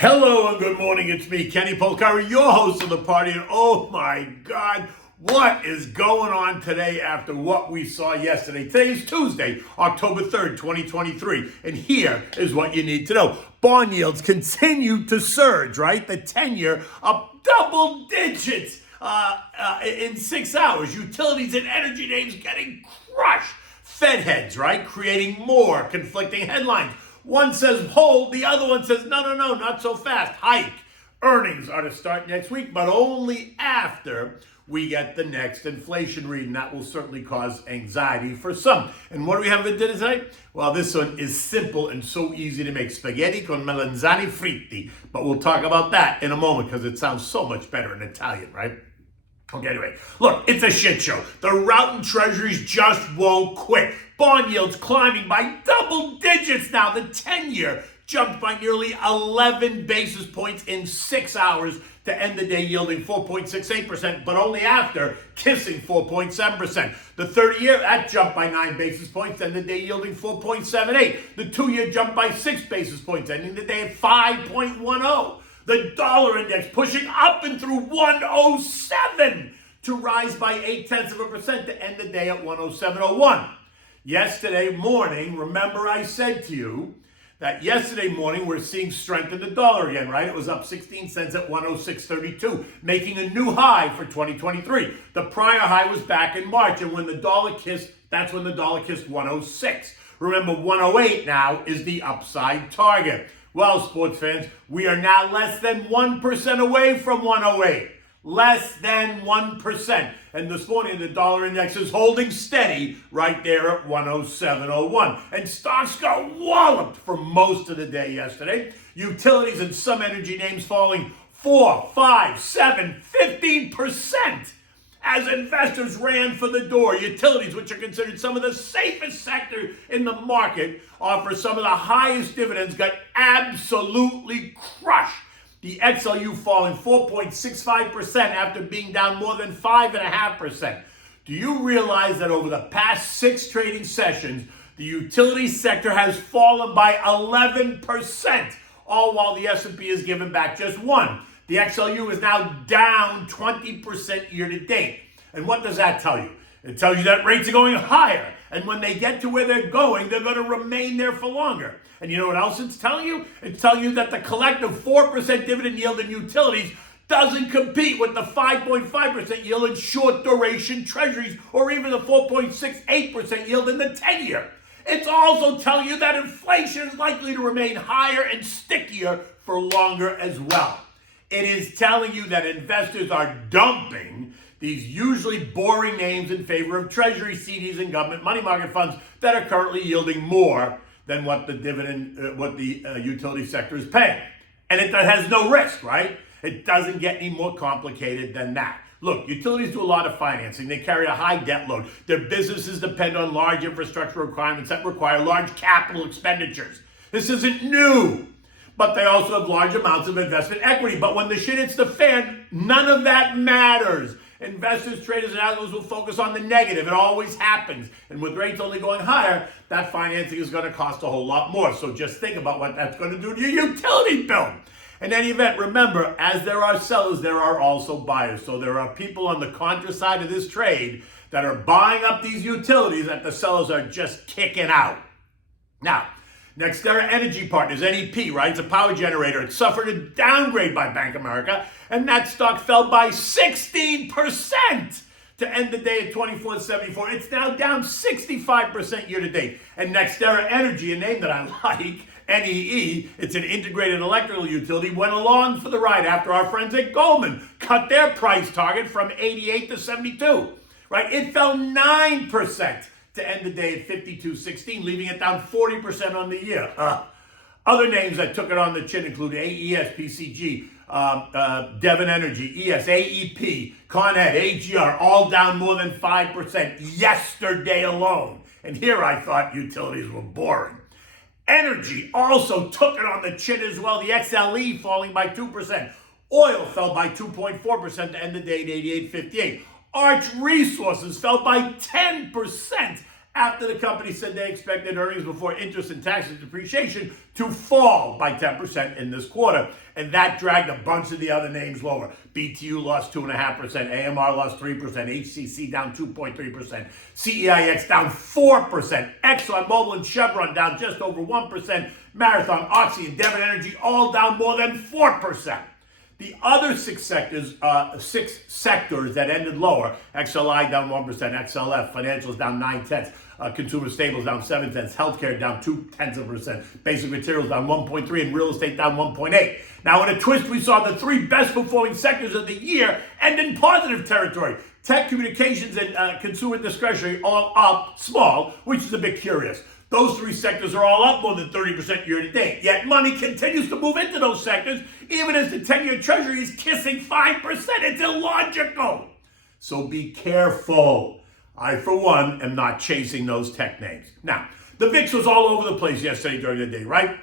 Hello and good morning. It's me, Kenny Polcari, your host of the party. And oh my God, what is going on today after what we saw yesterday? Today is Tuesday, October 3rd, 2023. And here is what you need to know. Bond yields continue to surge, right? The 10-year up double digits in 6 hours. Utilities and energy names getting crushed. Fed heads, right? Creating more conflicting headlines. One says hold, the other one says no, not so fast, hike. Earnings are to start next week, but only after we get the next inflation reading. That will certainly cause anxiety for some. And what do we have for dinner tonight? Well, this one is simple and so easy to make. Spaghetti con melanzane fritti. But we'll talk about that in a moment because it sounds so much better in Italian, right? Okay, anyway, look, it's a shit show. The rout in treasuries just won't quit. Bond yields climbing by double digits now. The 10-year jumped by nearly 11 basis points in 6 hours to end the day yielding 4.68%, but only after kissing 4.7%. The 30-year, that jumped by 9 basis points, ending the day yielding 4.78. The 2-year jumped by 6 basis points, ending the day at 5.10. The dollar index pushing up and through 107 to rise by 0.8% to end the day at 107.01. Yesterday morning, remember I said to you that yesterday morning we're seeing strength in the dollar again, right? It was up 16 cents at 106.32, making a new high for 2023. The prior high was back in March, and when the dollar kissed, that's when the dollar kissed 106. Remember, 108 now is the upside target. Well, sports fans, we are now less than 1% away from 108. Less than 1%. And this morning, the dollar index is holding steady right there at 107.01. And stocks got walloped for most of the day yesterday. Utilities and some energy names falling 4, 5, 7, 15%. As investors ran for the door. Utilities, which are considered some of the safest sector in the market, offer some of the highest dividends, got absolutely crushed. The XLU falling 4.65% after being down more than 5.5%. Do you realize that over the past 6 trading sessions, the utility sector has fallen by 11%, all while the S&P has given back just 1%. The XLU is now down 20% year to date. And what does that tell you? It tells you that rates are going higher. And when they get to where they're going to remain there for longer. And you know what else it's telling you? It's telling you that the collective 4% dividend yield in utilities doesn't compete with the 5.5% yield in short duration treasuries or even the 4.68% yield in the 10-year. It's also telling you that inflation is likely to remain higher and stickier for longer as well. It is telling you that investors are dumping these usually boring names in favor of treasury CDs and government money market funds that are currently yielding more than what the utility sector is paying. And it has no risk, right? It doesn't get any more complicated than that. Look, utilities do a lot of financing. They carry a high debt load. Their businesses depend on large infrastructure requirements that require large capital expenditures. This isn't new. But they also have large amounts of investment equity. But when the shit hits the fan, none of that matters. Investors, traders, and analysts will focus on the negative. It always happens. And with rates only going higher, that financing is going to cost a whole lot more. So just think about what that's going to do to your utility bill. In any event, remember, as there are sellers, there are also buyers. So there are people on the contra side of this trade that are buying up these utilities that the sellers are just kicking out. Now, NextEra Energy Partners, NEP, right? It's a power generator. It suffered a downgrade by Bank of America, and that stock fell by 16% to end the day at $24.74. It's now down 65% year to date. And NextEra Energy, a name that I like, NEE, it's an integrated electrical utility, went along for the ride after our friends at Goldman cut their price target from 88 to 72, right? It fell 9% to end the day at 52.16, leaving it down 40% on the year. Other names that took it on the chin include AES, PCG, Devon Energy, ES, AEP, Con Ed, AGR, all down more than 5% yesterday alone. And here I thought utilities were boring. Energy also took it on the chin as well. The XLE falling by 2%. Oil fell by 2.4% to end the day at 88.58. Arch Resources fell by 10%. after the company said they expected earnings before interest and taxes depreciation to fall by 10% in this quarter. And that dragged a bunch of the other names lower. BTU lost 2.5%, AMR lost 3%, HCC down 2.3%, CEIX down 4%, ExxonMobil and Chevron down just over 1%, Marathon, Oxy, and Devon Energy all down more than 4%. The other six sectors that ended lower: XLI down 1%, XLF, financials down 0.9%, consumer staples down 0.7%, healthcare down 0.2%, basic materials down 1.3%, and real estate down 1.8%. Now, in a twist, we saw the three best performing sectors of the year end in positive territory. Tech, communications, and consumer discretionary all up small, which is a bit curious. Those three sectors are all up more than 30% year to date. Yet money continues to move into those sectors, even as the 10-year treasury is kissing 5%. It's illogical. So be careful. I, for one, am not chasing those tech names. Now, the VIX was all over the place yesterday during the day, right?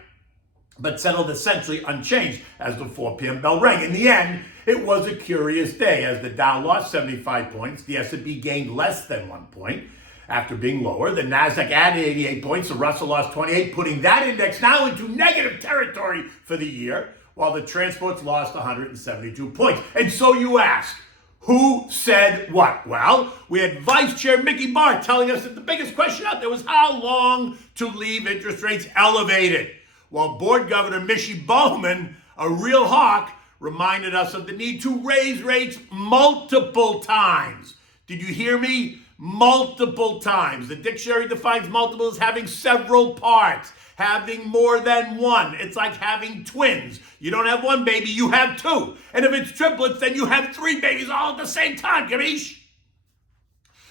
But settled essentially unchanged as the 4 p.m. bell rang. In the end, it was a curious day as the Dow lost 75 points, the S&P gained less than 1 point. After being lower, the NASDAQ added 88 points, the Russell lost 28, putting that index now into negative territory for the year, while the transports lost 172 points. And so you ask, who said what? Well, we had Vice Chair Mickey Barr telling us that the biggest question out there was how long to leave interest rates elevated, while Board Governor Mishy Bowman, a real hawk, reminded us of the need to raise rates multiple times. Did you hear me? Multiple times. The dictionary defines multiple as having several parts, having more than one. It's like having twins. You don't have one baby, you have two. And if it's triplets, then you have three babies all at the same time, Gabish.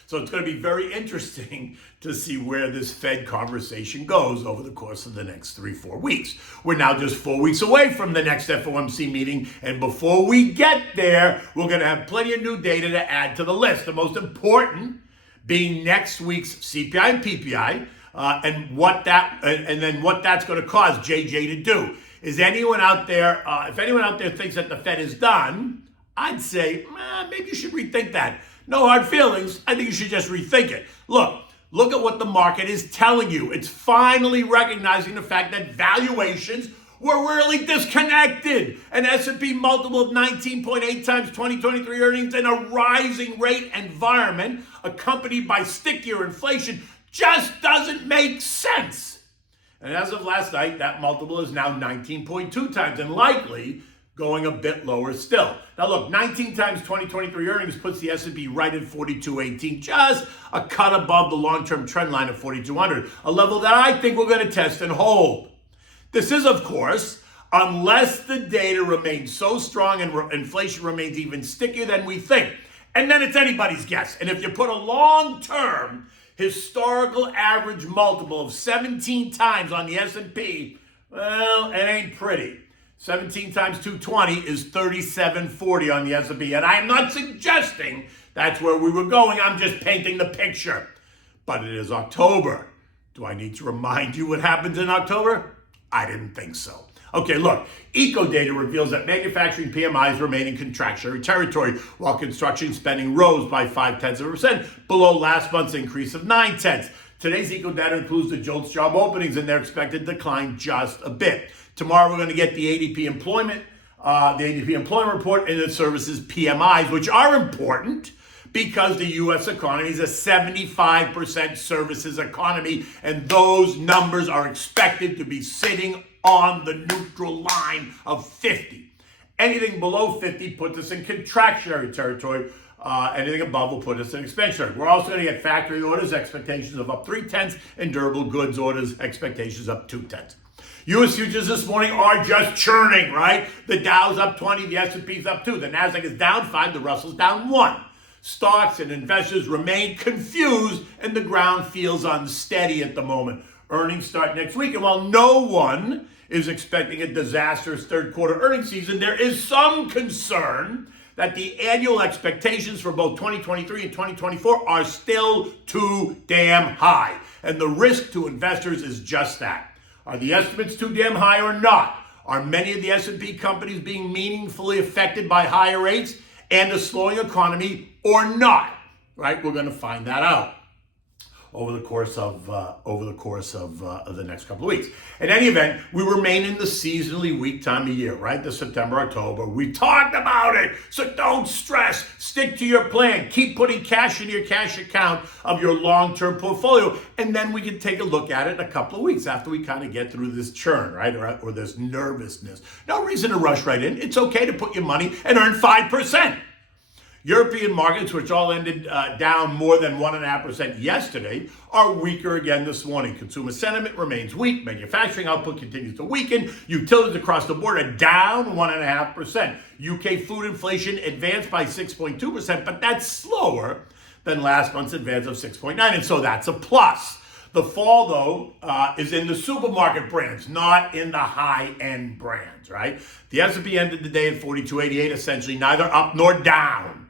So it's going to be very interesting to see where this Fed conversation goes over the course of the next 3-4 weeks. We're now just 4 weeks away from the next FOMC meeting, and before we get there, we're going to have plenty of new data to add to the list. The most important being next week's CPI and PPI, and then what that's going to cause JJ to do. Is anyone out there? If anyone out there thinks that the Fed is done, I'd say maybe you should rethink that. No hard feelings. I think you should just rethink it. Look at what the market is telling you. It's finally recognizing the fact that valuations were really disconnected. An S&P multiple of 19.8 times 2023 earnings in a rising rate environment accompanied by stickier inflation just doesn't make sense. And as of last night, that multiple is now 19.2 times and likely going a bit lower still. Now look, 19 times 2023 earnings puts the S&P right at 4218, just a cut above the long-term trend line of 4200, a level that I think we're going to test and hold. This is, of course, unless the data remains so strong and inflation remains even stickier than we think. And then it's anybody's guess. And if you put a long-term historical average multiple of 17 times on the S&P, well, it ain't pretty. 17 times 220 is 3740 on the S&P. And I am not suggesting that's where we were going. I'm just painting the picture. But it is October. Do I need to remind you what happens in October? I didn't think so. Okay, look, eco data reveals that manufacturing PMIs remain in contractionary territory, while construction spending rose by 0.5%, below last month's increase of 0.9. Today's eco data includes the JOLTS job openings, and they're expected to decline just a bit. Tomorrow, we're going to get the ADP employment report, and the services PMIs, which are important because the U.S. economy is a 75% services economy, and those numbers are expected to be sitting on the neutral line of 50. Anything below 50 puts us in contractionary territory. Anything above will put us in expansionary. We're also going to get factory orders, expectations of up 0.3, and durable goods orders, expectations up 0.2. U.S. futures this morning are just churning, right? The Dow's up 20, the S&P's up 2, the NASDAQ is down 5, the Russell's down 1. Stocks and investors remain confused, and the ground feels unsteady at the moment. Earnings start next week, and while no one is expecting a disastrous third quarter earnings season, there is some concern that the annual expectations for both 2023 and 2024 are still too damn high. And the risk to investors is just that. Are the estimates too damn high or not? Are many of the S&P companies being meaningfully affected by higher rates and a slowing economy or not? Right? We're going to find that out. over the course of the next couple of weeks. In any event, we remain in the seasonally weak time of year, right? The September, October. We talked about it, so don't stress. Stick to your plan. Keep putting cash in your cash account of your long-term portfolio, and then we can take a look at it in a couple of weeks after we kind of get through this churn, right? Or this nervousness. No reason to rush right in. It's okay to put your money and earn 5%. European markets, which all ended down more than 1.5% yesterday, are weaker again this morning. Consumer sentiment remains weak. Manufacturing output continues to weaken. Utilities across the board are down 1.5%. UK food inflation advanced by 6.2%, but that's slower than last month's advance of 6.9%, and so that's a plus. The fall, though, is in the supermarket brands, not in the high-end brands, right? The S&P ended the day at 42.88, essentially neither up nor down.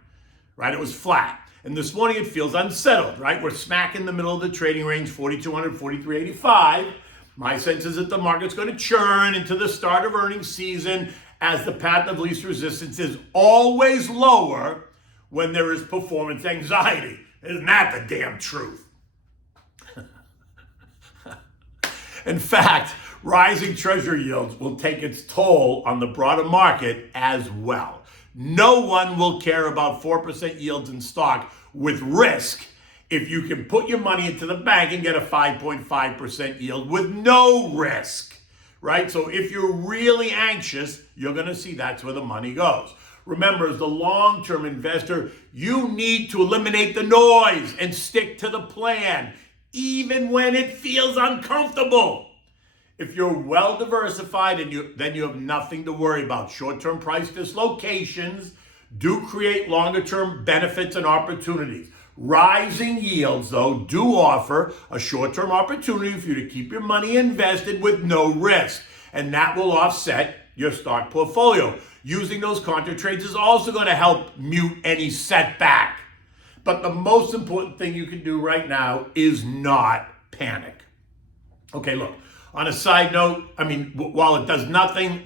Right, it was flat. And this morning it feels unsettled, right? We're smack in the middle of the trading range, 4,200, 43.85. My sense is that the market's going to churn into the start of earnings season as the path of least resistance is always lower when there is performance anxiety. Isn't that the damn truth? In fact, rising treasury yields will take its toll on the broader market as well. No one will care about 4% yields in stock with risk if you can put your money into the bank and get a 5.5% yield with no risk, right? So if you're really anxious, you're going to see that's where the money goes. Remember, as the long-term investor, you need to eliminate the noise and stick to the plan, even when it feels uncomfortable. If you're well diversified, then you have nothing to worry about. Short-term price dislocations do create longer-term benefits and opportunities. Rising yields, though, do offer a short-term opportunity for you to keep your money invested with no risk, and that will offset your stock portfolio. Using those contra trades is also going to help mute any setback. But the most important thing you can do right now is not panic. Okay, look. On a side note, I mean, while it does nothing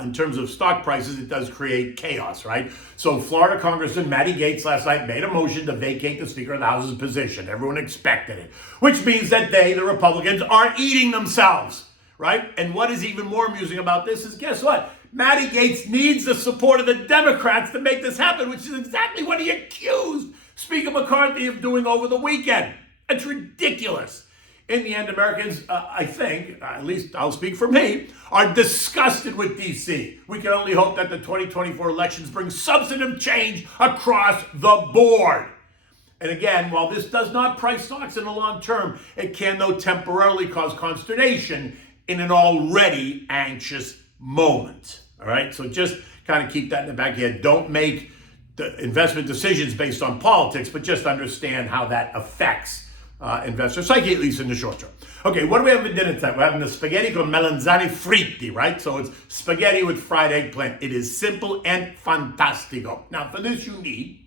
in terms of stock prices, it does create chaos, right? So Florida Congressman Matty Gaetz last night made a motion to vacate the Speaker of the House's position. Everyone expected it, which means that they, the Republicans, are eating themselves, right? And what is even more amusing about this is, guess what? Matty Gaetz needs the support of the Democrats to make this happen, which is exactly what he accused Speaker McCarthy of doing over the weekend. It's ridiculous. In the end, Americans, I think, at least I'll speak for me, are disgusted with D.C. We can only hope that the 2024 elections bring substantive change across the board. And again, while this does not price stocks in the long term, it can, though, temporarily cause consternation in an already anxious moment. All right? So just kind of keep that in the back of your head. Don't make the investment decisions based on politics, but just understand how that affects investor psyche, at least in the short term. Okay, what do we have for dinner tonight? We're having the spaghetti con melanzane fritti, right? So it's spaghetti with fried eggplant. It is simple and fantastico. Now, for this, you need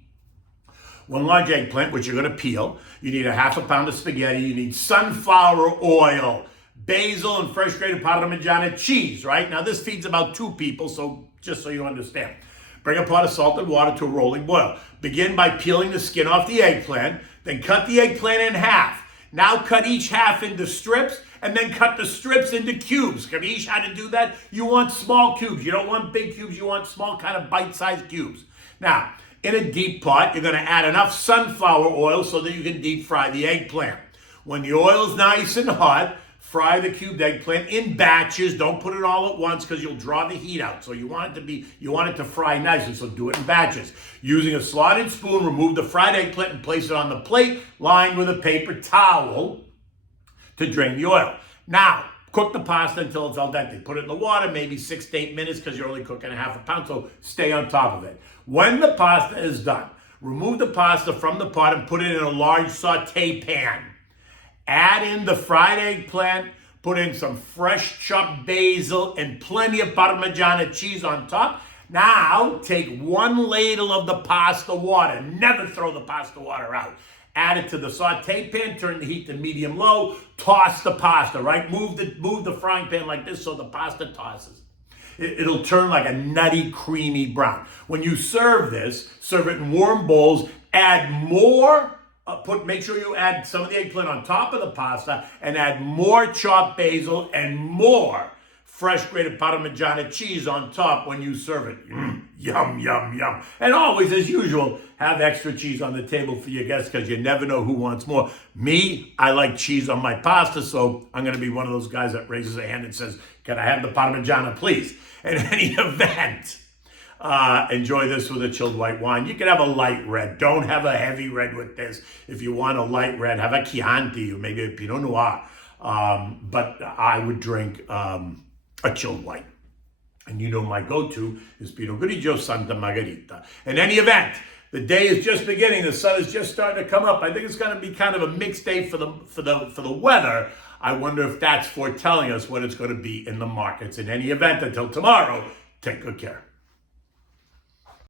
one large eggplant, which you're going to peel. You need a half a pound of spaghetti. You need sunflower oil, basil, and fresh grated Parmigiana cheese, right? Now, this feeds about 2 people, so just so you understand. Bring a pot of salted water to a rolling boil. Begin by peeling the skin off the eggplant, then cut the eggplant in half. Now cut each half into strips, and then cut the strips into cubes. Kavish, how to do that? You want small cubes. You don't want big cubes. You want small kind of bite-sized cubes. Now, in a deep pot, you're going to add enough sunflower oil so that you can deep fry the eggplant. When the oil's nice and hot, fry the cubed eggplant in batches. Don't put it all at once because you'll draw the heat out. So you want it to fry nicely, so do it in batches. Using a slotted spoon, remove the fried eggplant and place it on the plate lined with a paper towel to drain the oil. Now, cook the pasta until it's al dente. Put it in the water, maybe 6 to 8 minutes because you're only cooking a half a pound, so stay on top of it. When the pasta is done, remove the pasta from the pot and put it in a large saute pan. Add in the fried eggplant, put in some fresh chopped basil and plenty of Parmigiana cheese on top. Now, take 1 ladle of the pasta water. Never throw the pasta water out. Add it to the saute pan, turn the heat to medium-low, toss the pasta, right? Move the frying pan like this so the pasta tosses. It'll turn like a nutty, creamy brown. When you serve this, serve it in warm bowls. Add more Make sure you add some of the eggplant on top of the pasta and add more chopped basil and more fresh grated Parmigiana cheese on top when you serve it. Yum, yum, yum. And always, as usual, have extra cheese on the table for your guests because you never know who wants more. Me, I like cheese on my pasta, so I'm going to be one of those guys that raises a hand and says, can I have the Parmigiana, please? In any event, enjoy this with a chilled white wine. You can have a light red. Don't have a heavy red with this. If you want a light red, have a Chianti or maybe a Pinot Noir. But I would drink a chilled white. And you know my go-to is Pinot Grigio Santa Margherita. In any event, the day is just beginning. The sun is just starting to come up. I think it's going to be kind of a mixed day for the weather. I wonder if that's foretelling us what it's going to be in the markets. In any event, until tomorrow, take good care.